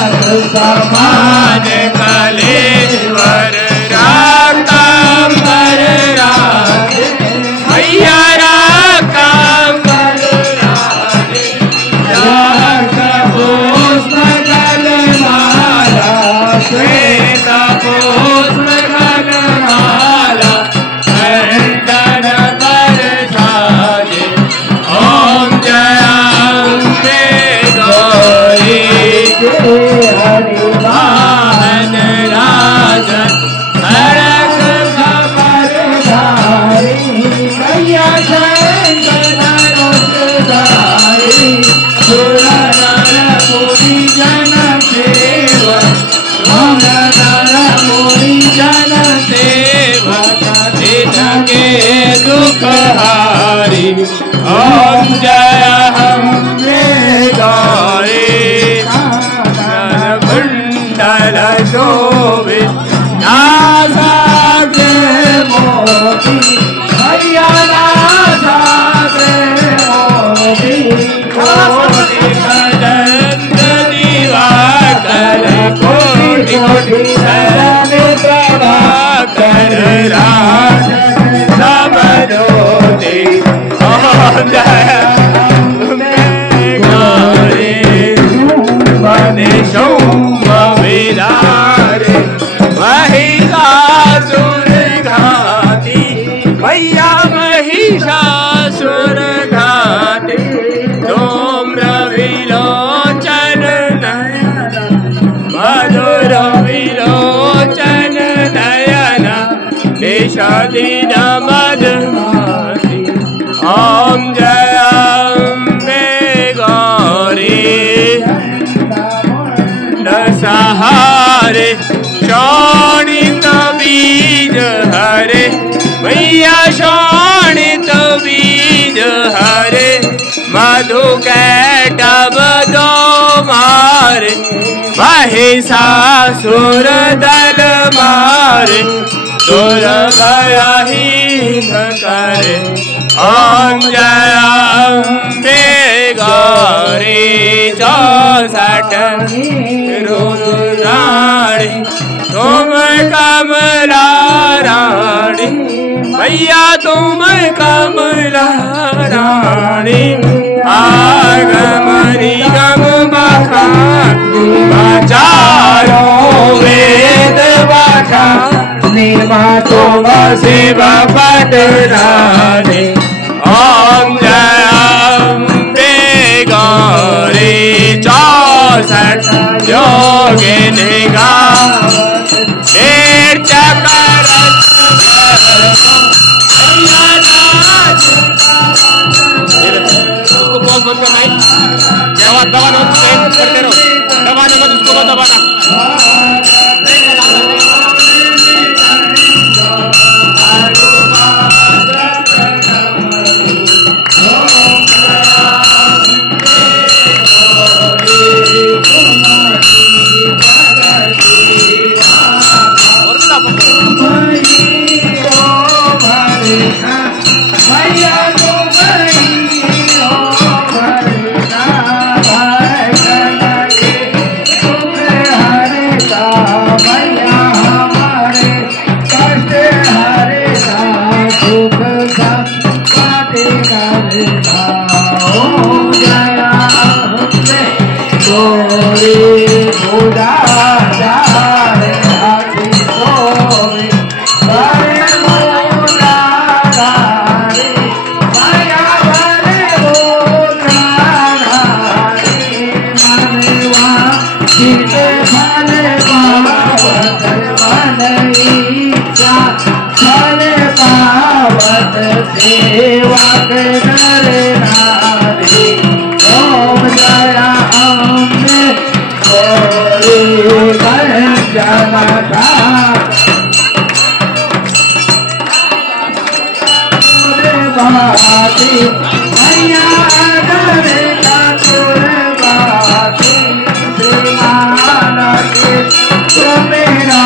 समान कलेवर राकांबर राधे मैया राकांबर राधे श्वेत पुष्प गलमाला श्वेत पुष्प गलमाला चंदन बरसाने ओम जय अम्बे गौरी हरिवाहन राजन हरक खबर धारी मैया धनुषधारी सुर नर मुनि जन सेवक सुर नर मुनि जन सेवक के दुख हारी ओम जय अम्बे गौरी कुंडल शोभित नासाग्र मोती मैया नासाग्र मोती कदंत दिवाकर कोटि कोटि शरण प्रभाकर राज सब ज्योति ओम जय गौरी बने शोभ विरारे महिषासुर घाती मैया महिषासुर घाती धूम्र विलोचन नयन मधुर विलोचन नयन निषदिन मधुमासी ओम जय अम्बे गौरी सहारे शोणित बीज हरे मैया शोणित बीज हरे मधु कैटभ दो मारे महिषासुर दल मारे दुर्भयहीन करे ओम जय अम्बे गौरी 64 रानी तुम कमला रानी मैया तुम कमला रानी आगमनी गम बखा बचारो वेद बखा निर्मा तुम शिव पट रानी ओम जय अम्बे गौरी 64 योगिनी गावत वीर चकर मेरा